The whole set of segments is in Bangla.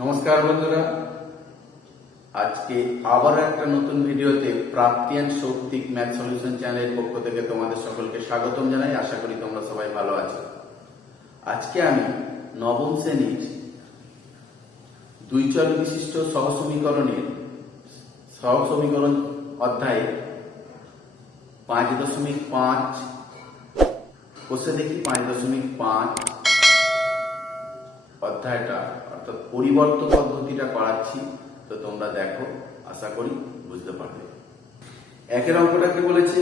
নমস্কার বন্ধুরা, আজকে আবার একটা নতুন ভিডিওতে প্রাপ্তিয়ান শৌক্তিক ম্যাথ সলিউশন চ্যানেলের পক্ষ থেকে তোমাদের সকলকে স্বাগতম জানাই। আশা করি তোমরা সবাই ভালো আছো। আজকে আমি নবম শ্রেণীর দুই চল বিশিষ্ট সহসমীকরণ অধ্যায়ে 5.5 বসে দেখি 5.5 অধ্যায়টা অর্থাৎ পরিবর্ত পদ্ধতিটা করাচ্ছি, তো তোমরা দেখো, আশা করি বুঝতে পারবে। একের অঙ্কটা কি বলেছে,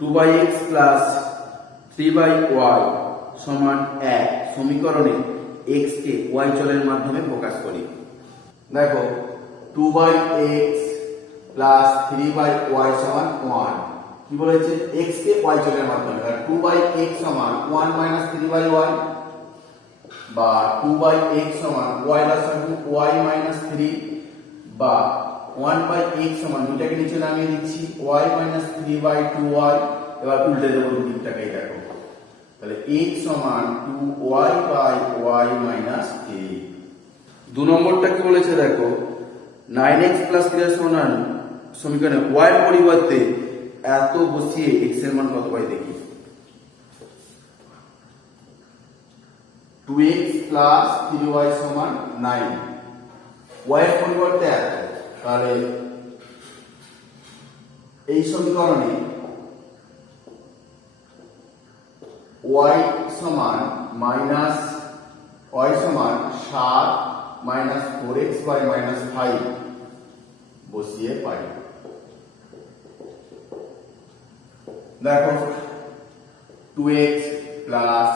2x প্লাস 3y সমান 1 সমীকরণে x কে y চলের মাধ্যমে প্রকাশ করি। দেখো 2x প্লাস 3y সমান 1, কি বলেছে, x কে y চলের মাধ্যমে, 2x সমান 1 মাইনাস 3y বা 2x সমান y লসাগু y মাইনাস 3 বা 1/x সমান, দুটাকে নিচে নামিয়ে দিচ্ছি y মাইনাস 3/2y। এবার উল্টে দেবো দুদিকটাকে, দেখো তাহলে x সমান 2y/y মাইনাস 3। দু নম্বরটা কি বলেছে দেখো, 9x প্লাস 3y সমান সমীকরণে y এর পরিবর্তে এত বসিয়ে x এর মান কত পাই দেখি। 2x প্লাস 3y সমান 9, y এর পরিবর্তে এত, তাহলে এই সমীকরণে y সমান 7 মাইনাস 4x বাই মাইনাস 5 বসিয়ে পাই। দেখো 2x plus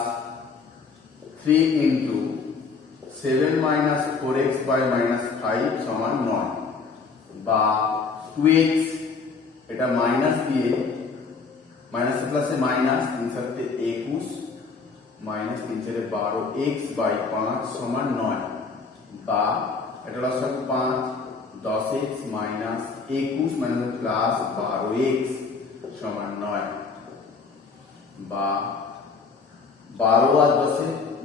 3 into 7 minus 4x by minus 5 সমান 9, বা 2x এটা মাইনাস দিয়ে মাইনাস প্লাসে মাইনাস 3 সাথে 21 মাইনাস 3 চারে 12x বাই 5 সমান 9, বা এটা লসাগু 5 10x minus 21 minus plus 12x সমান 9, বা 12 আর 10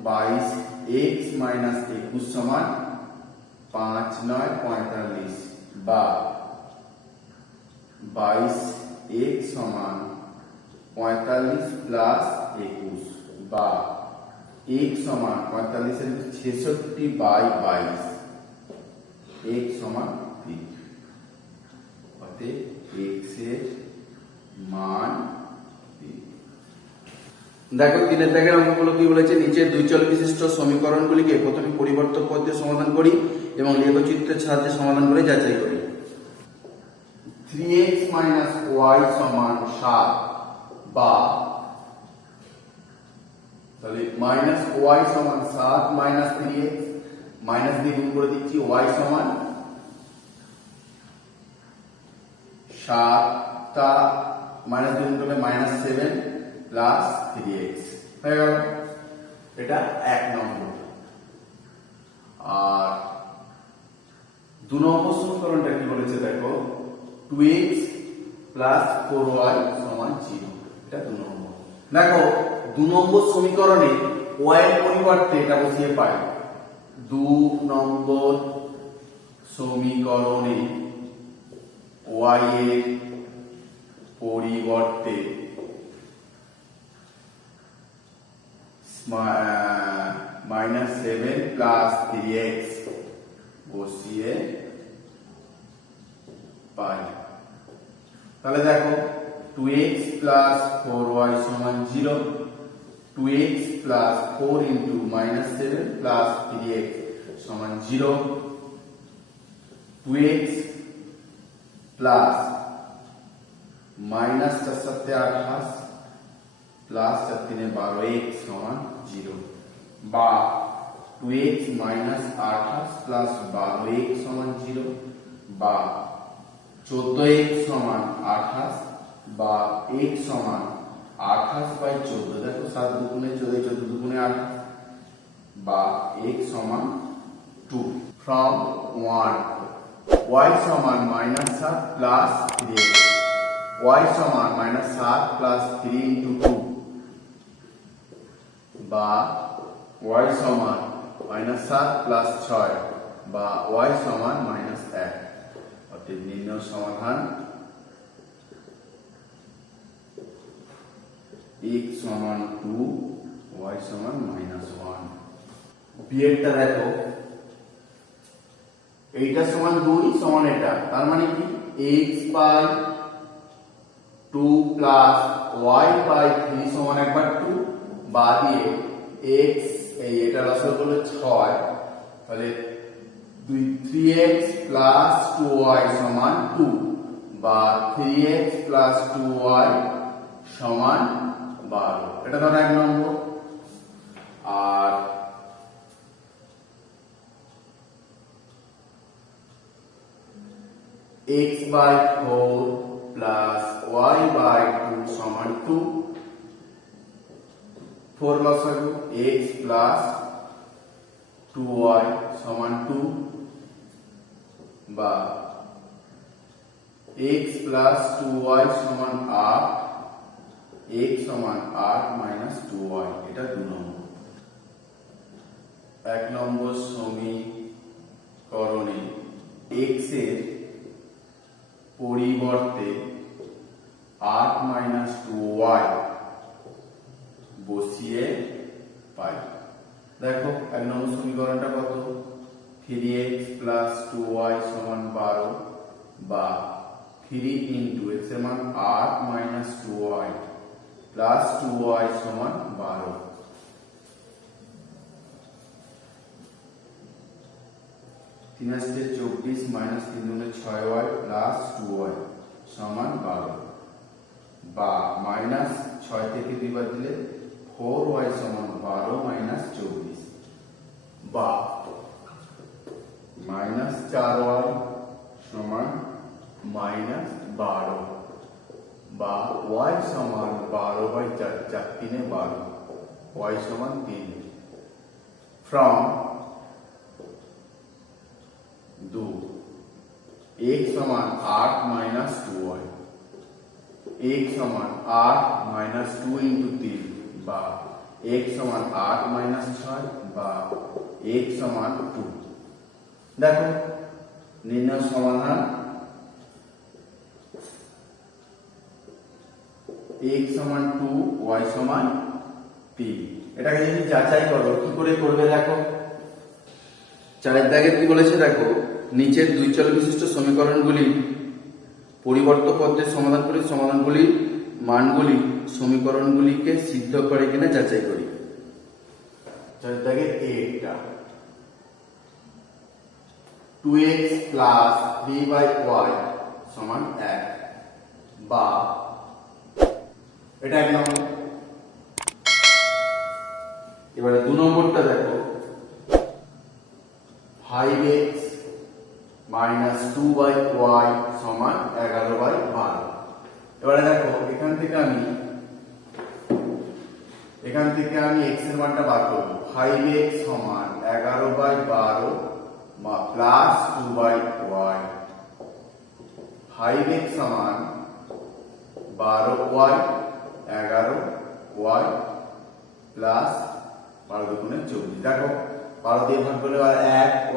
22 x মাইনাস 21 সমান 5 9 45, বা 22 x সমান 45 প্লাস 21, বা x সমান 45 এর 66 বাই 22, x সমান 3। অতএব x এর মান 3। দেখো 3 দাগের অঙ্কগুলো কি বলেছে, নিচের দুই চল বিশিষ্ট সমীকরণগুলিকে প্রথমে পরিবর্তক পদ্ধতিতে সমাধান করি এবং লেখচিত্রের সাহায্যে সমাধান করে যাচাই করি। 3x মাইনাস y সমান 7, বা তাহলে মাইনাস y সমান 7 মাইনাস 3x, মাইনাস দিয়ে গুণ করে দিচ্ছি y সমান 7 টা মাইনাস দিয়ে গুণ করলে মাইনাস 7 প্লাস 3x হয়ে গেল। এটা 1 নম্বর। আর 2 নম্বর সমীকরণটা কি বলেছে দেখো, 2x প্লাস 4y সমান 0, এটা 2 নম্বর। দেখো 2 নম্বর সমীকরণে y এর পরিবর্তে এটা বসিয়ে পাই। 2 নম্বর সমীকরণে y এর পরিবর্তে মাইনাস 7 প্লাস 3x বসিয়ে পাই। তাহলে দেখো 2x প্লাস 4y সমান 0, 2x plus 4 into minus 7 plus 3x সমান 0, 2x প্লাস মাইনাস 4 সাথে 28 প্লাস 4 3 12x সমান 0, বা 2x মাইনাস 28 প্লাস 12x সমান 0, বা 14x সমান 28, বা x সমান 28 বাই 14, দেখো 7 দুগুণে 14, 14 দুগুণে 28, বা x সমান 2। ফ্রম 1 y সমান মাইনাস 7 প্লাস 3x, y সমান মাইনাস 7 প্লাস 3 ইন্টু 2, বা y সমান -7 + 6 বা ওয়াই সমান -1, অর্থাৎ নির্ণয় সমাধান x সমান 2 y সমান -1। বিয়েরটা দেখো, এইটা সমান 2 সমান এটা, তার মানে কি x by 2 plus y by 3 সমান একবার 2 বা দিয়ে x এই এটা লসাগু হলো 6, তাহলে 3x প্লাস 2y সমান 2 বা 3x প্লাস 2y সমান 12। এটা ধরো 1 নম্বর। আর x by 4 plus y by 2 সমান 2, 4 লসাগু x প্লাস 2y সমান 2 বা x প্লাস 2y সমান 8, x সমান 8 মাইনাস 2y। এটা 2 নম্বর। 1 নম্বর সমীকরণে x এর পরিবর্তে 8 মাইনাস 2y বসিয়ে পাই। দেখো 1 নম্বর সমীকরণটা কত, 3x প্লাস 2y সমান 12 বা 3 ইন্টু x এর মান 8 মাইনাস 2y প্লাস 2y সমান 12। 3 আসছে 24 মাইনাস 3 গুণে 6y প্লাস 2y সমান 12 বা মাইনাস 6 থেকে 2 বাদ দিলে 4y সমান 12 মাইনাস 24 বা মাইনাস 4y সমান মাইনাস 12 বা y সমান 12 বাই 4, 4 3 12, y সমান 3। from 2 x সমান 8 মাইনাস 2y, x সমান 8 মাইনাস 2 ইন্টু 3 বা x সমান 8 মাইনাস 6 বা x সমান 2। দেখো নির্ণয় সমাধান x সমান 2 y সমান 3। এটাকে যদি যাচাই করো কি করে করবে, দেখো 4 দাগে কি বলেছে, দেখো নিচের দুই চল বিশিষ্ট সমীকরণগুলি পরিবর্তক পদ্ধতির সমাধান করে সমাধানগুলির মানগুলি সমীকরণগুলিকে সিদ্ধ করে কিনা যাচাই করি। 4 দাগে এটা 2x প্লাস 3y সমান 1 বা এটা 1 নম্বর। এবারে 2 নম্বরটা দেখো 5x মাইনাস 2y সমান 11/12। এবারে দেখো এখান থেকে আমি x এর মানটা বার করব। 5x সমান 11/12 প্লাস 2y, 5x সমান 12y 11y প্লাস 12 দুগুণে 24। দেখো 12 দিয়ে ভাগ করলে 1,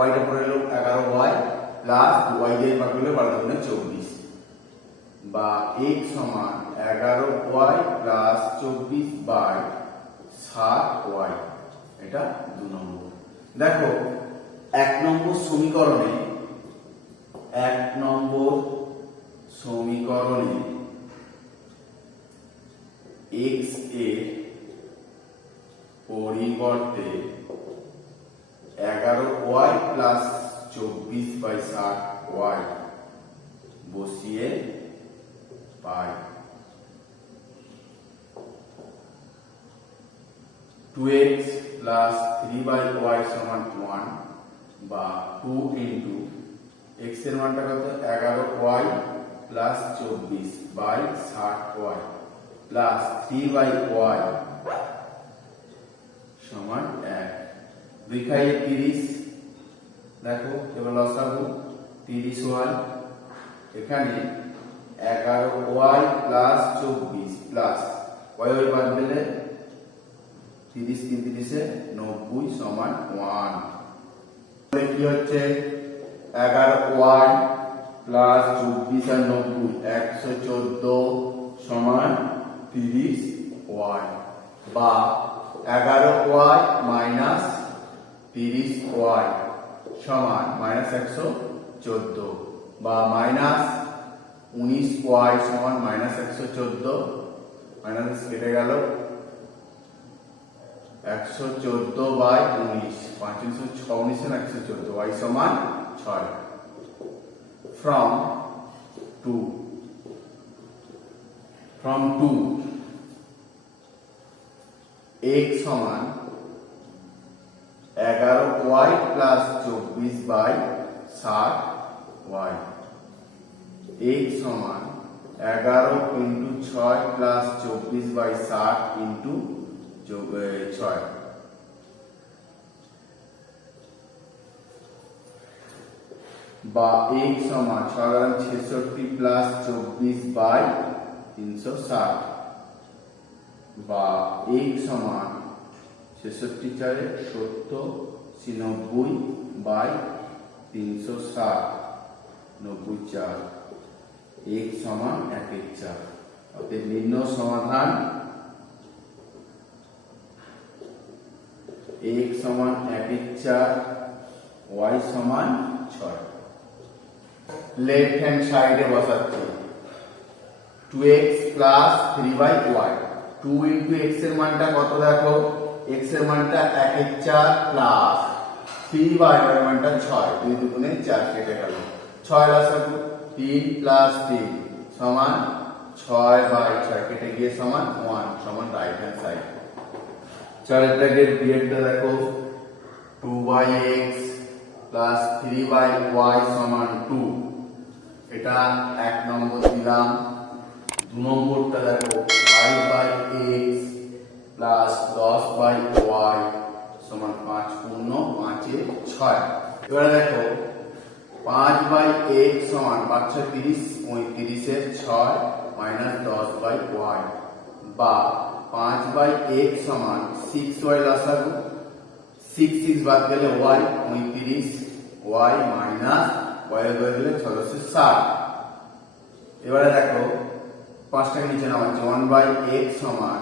y টা পড়ে এলো 11y প্লাস y দিয়ে ভাগ করলে 12 দুগুণে 24 বা x সমান 11y প্লাস 24 বাই 7y। এটা 2 নম্বর। দেখো 1 নম্বর সমীকরণে x এর পরিবর্তে 11y প্লাস 24 বাই 7y বসিয়ে পাই। 2x প্লাস 3y সমান 1 বা 2 ইন্টু x এর মানটা কত 11y plus 24 by 7y plus 3y সমান 1। 2 খাইয়ে 30। দেখো এবার লসাগু 30y, এখানে 11y প্লাস 24 প্লাস y বাদ দিলে 30 3 30 90 সমান 1। কি হচ্ছে 11y প্লাস 24 আর 90 114 সমান 30y বা 11y মাইনাস 30y সমান মাইনাস 114 বা মাইনাস 19y সমান মাইনাস 114 মাইনাস কেটে গেল 114 বাই 19 5 114 y সমান 6 from 2 x সমান 11y plus 24 by 60y x সমান 11 ইন্টু 6 প্লাস 24 বাই 60 ইন্টু 6 বা x সমান 66 প্লাস 24 বাই 360 বা x সমান 66 চারে 70 90 বাই 360 90 4 x সমান 1/4 অতএব নির্ণয় সমাধান x সমান 1/4 y সমান 6 লেফট হ্যান্ড সাইডে বসাচ্ছি 2x plus 3y 2 into x এর মানটা কত দেখো x এর মানটা 1/4 প্লাস 3y এর মানটা 6 2 দুগুণে 4 কেটে গেল 6 লসাগু 3 প্লাস 3 সমান 6 বাই 6 কেটে গিয়ে সমান 1 সমান রাইট হ্যান্ড সাইড চারের দাগের বিয়েরটা দেখো 2x প্লাস 3y সমান 2 এটা 1 নম্বর দিলাম 2 নম্বরটা দেখো 5x প্লাস 10y সমান 5 পূর্ণ 5 এ 6 এবারে দেখো 5x সমান 5 6 30 35 এর 6 মাইনাস 10y বা 5x সমান 6y লসাগু 6 বাদ গেলে y 35 y মাইনাস y এর হয়ে গেলে 660 এবারে দেখো 5টাকে নিচে নামাচ্ছি 1/x সমান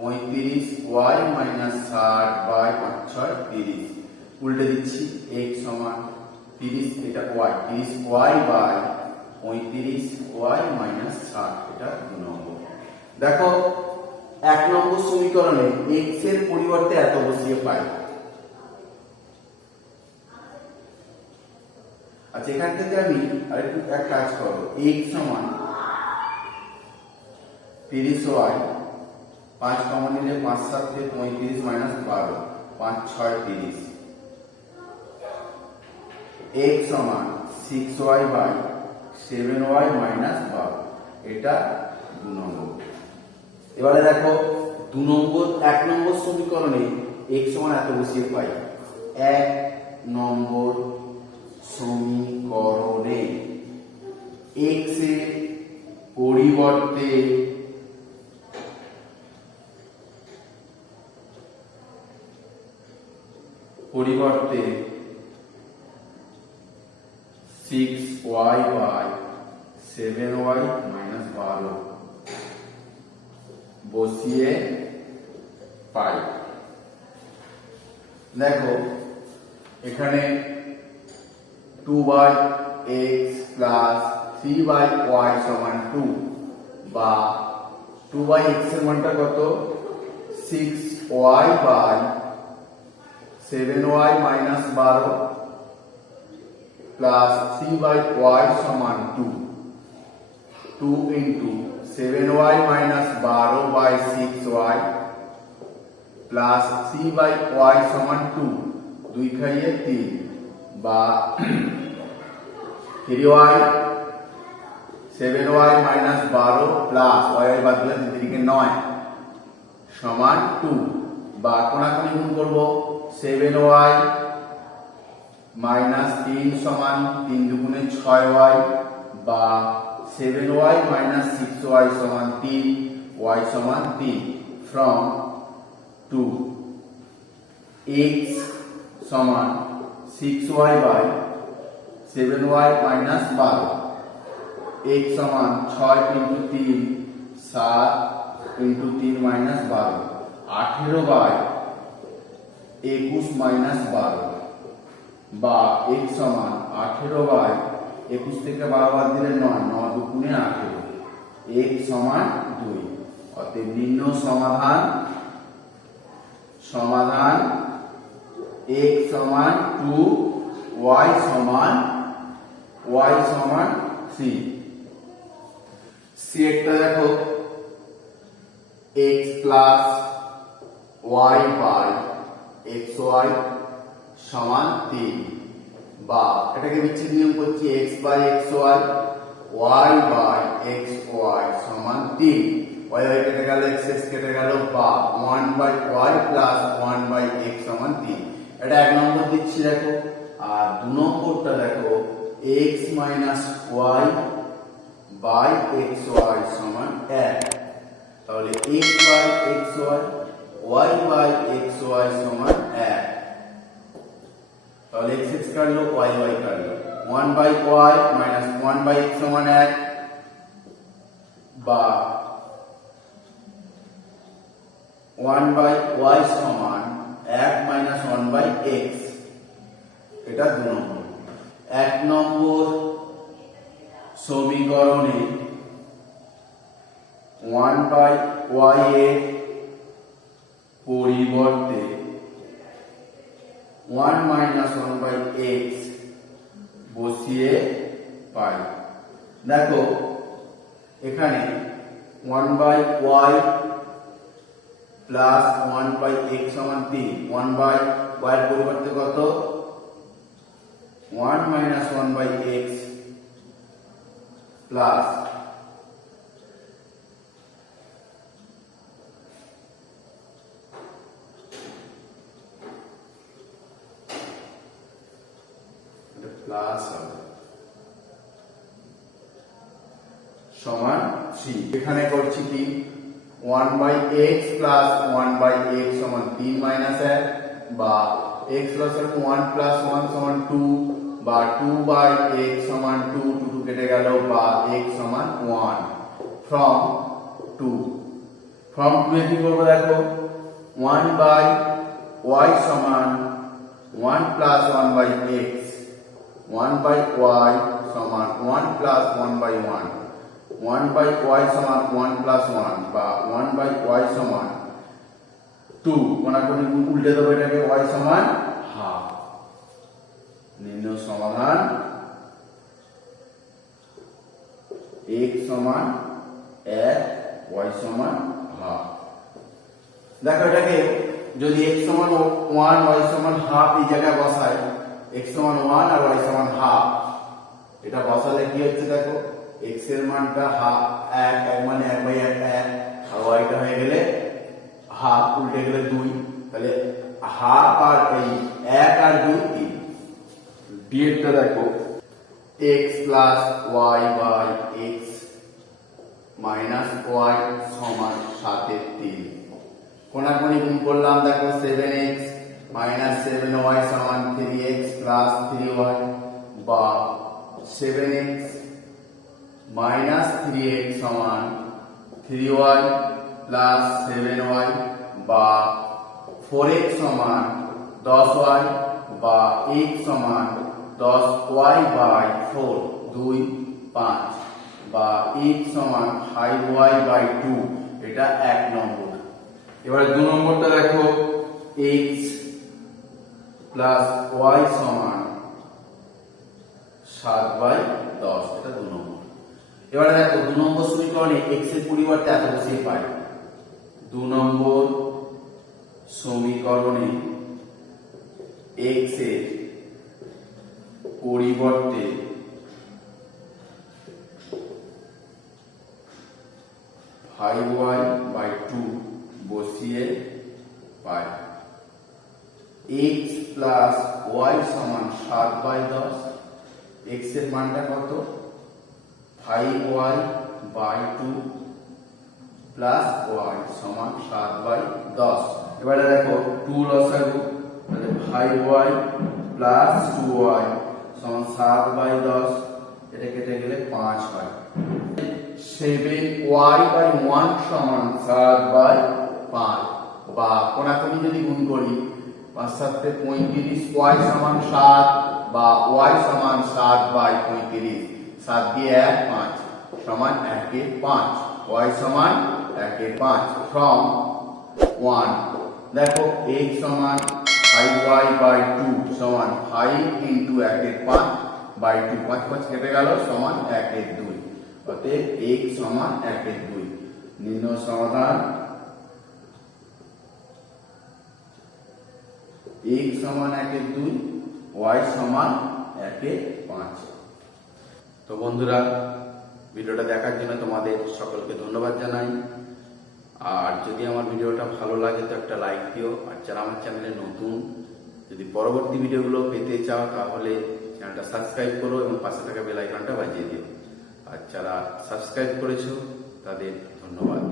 35y মাইনাস 60 বাই 5 6 30 উল্টে দিচ্ছি x সমান 30 এটা y 30y by 35y minus 60 এটা 2 নম্বর দেখো 1 নম্বর সমীকরণে x এর পরিবর্তে এত বসিয়ে পাই আচ্ছা এখান থেকে আমি আরেকটু এক কাজ করব x সমান 30y 5 কমন নিলে 5 7 থেকে 35 মাইনাস 12 5 6 30 x সমান 6y বাই 7y মাইনাস 12 এটা 2 নম্বর এবারে দেখো 2 নম্বর 1 নম্বর সমীকরণে x সমান এত বসিয়ে পাই 1 নম্বর সমীকরণে x এর পরিবর্তে পরিবর্তে 6y বাই 7y মাইনাস 12 বসিয়ে পাই দেখো এখানে 2y(x) প্লাস 3y সমান 2 বা 2y(x) এর মানটা কত 6y by 7y minus 12 plus 3y সমান 2 2 into 7y minus 12 by 6y plus 3y সমান 2 2 খাইয়ে 3 বা 3y 7y minus 12 plus y বাদ দিলে 3 কে 9 সমান 2 বা কোনাকুনি গুণ করব 7y মাইনাস 3 সমান 3 দুগুণে 6y বা 7y মাইনাস 6y সমান 3 y সমান 3 from 2 x সমান 6y by 7y minus 12, x সমান 6 into 3 7 into 3 minus 12, 18 by 21 minus 12, বা x সমান 18 বাই 21 থেকে 12 বাদ দিলে 9, 9 দুগুণে 18, x সমান 2। অতএব নির্ণয় সমাধান x সমান 2, y সমান 3। c একটা দেখো x plus y by xy সমান 3, বা এটাকে বিচ্ছেদ নিয়ম করছি x by xy, y by xy সমান 3, y কেটে গেল x কেটে গেল, বা 1 by y plus 1 by x সমান 3। এটা এক নম্বর দিচ্ছি দেখো। আর দু নম্বরটা দেখো x minus y by xy সমান 1, তাহলে x by xy, y by xy সমান 1, তাহলে x কাটলো y কাটলো, 1 by y minus 1 by x সমান 1, বা 1 বাই y সমান 1 মাইনাস 1 বাই x। এটা দু নম্বর। এক নম্বর সমীকরণে 1 বাই y এর পরিবর্তে 1 মাইনাস 1 বাই x বসিয়ে পাই। দেখো এখানে 1 by y plus 1 by x সমান 3, 1 বাই y এর পরিবর্তে কত? 1 মাইনাস 1 বাই x প্লাস সমান 3। এখানে করছি কি 1 by x plus 1 by x সমান 3 মাইনাস 1, বা x প্লাস 1 প্লাস 1 সমান 2, বা 2 বাই x সমান 2, 2 কেটে গেল, বা x সমান 1 ফ্রম 2 এ কি করবো দেখো 1 বাই y সমান 1 plus 1 by x, 1 by y সমান 1 প্লাস 1 বাই 1, 1 বাই y সমান 1 প্লাস 1, বা 1 বাই y সমান 2, কোনাকুনি উল্টে দেবো এটাকে, y সমান হাফ। নির্ণয় সমাধান x সমান 1, y সমান হাফ। দেখো এটাকে যদি x সমান 1, y সমান হাফ এই জায়গায় বসাই, x সমান 1 আর y সমান হাফ, এটা বসালে কি হচ্ছে দেখো x এর মানটা হাফ 1 মানে 1 বাই 1 1, আর y টা হয়ে গেলে হাফ, উল্টে গেলে 2, তাহলে হাফ আর এই 1 আর 2 3। ডি এরটা দেখো x plus y by x minus y সমান 7 এর 3, কোনাকুনি গুণ করলাম দেখো 7x মাইনাস 7y সমান 3x প্লাস 3y, বা 7x মাইনাস 3x সমান 3y প্লাস 7y, বা 4x সমান 10y, বা x সমান 10y বাই 4 2 5, বা x সমান 5y বাই 2। এটা এক নম্বর। এবার দু নম্বরটা দেখো x প্লাস y সমান 7 বাই 10, এটা দু নম্বর। এবারে দেখো দু নম্বর সমীকরণে x এর পরিবর্তে এত বসিয়ে পাই। দু নম্বর সমীকরণে x এর পরিবর্তে 5y বাই 2 বসিয়ে পাই। x প্লাস y সমান 7 বাই 10, x এর মানটা কত 5y বাই 2 প্লাস y সমান 7 বাই 10। এবারে দেখো 2 লসাগু, তাহলে 5y প্লাস 2y সমান 7/10, এটা কেটে গেলে 5 হয়। 7y/1 সমান 7/5, বা কোনাকুনি যদি গুণ করি 5 7 35, y সমান 7 বা y সমান 7/35, 7 দিয়ে 1 5 সমান 1 এ 5, y সমান 1 এ 5 from 1। দেখো x সমান 5y/2 সমান 5 into 1 এর 5/2, 5 5 কেটে গেল সমান 1 এর 2, অতএব x সমান 1 এর 2। নির্ণয় সমাধান x সমান 1 এর 2, y সমান 1 এর 5। তো বন্ধুরা, ভিডিওটা দেখার জন্য তোমাদের সকলকে ধন্যবাদ জানাই। আর যদি আমার ভিডিওটা ভালো লাগে তো একটা লাইক দিও, আর যারা আমার চ্যানেলে নতুন যদি পরবর্তী ভিডিওগুলো পেতে চাও তাহলে চ্যানেলটা সাবস্ক্রাইব করো এবং পাশে থাকা বেল আইকনটা বাজিয়ে দিও। আর যারা সাবস্ক্রাইব করেছো তাদের ধন্যবাদ।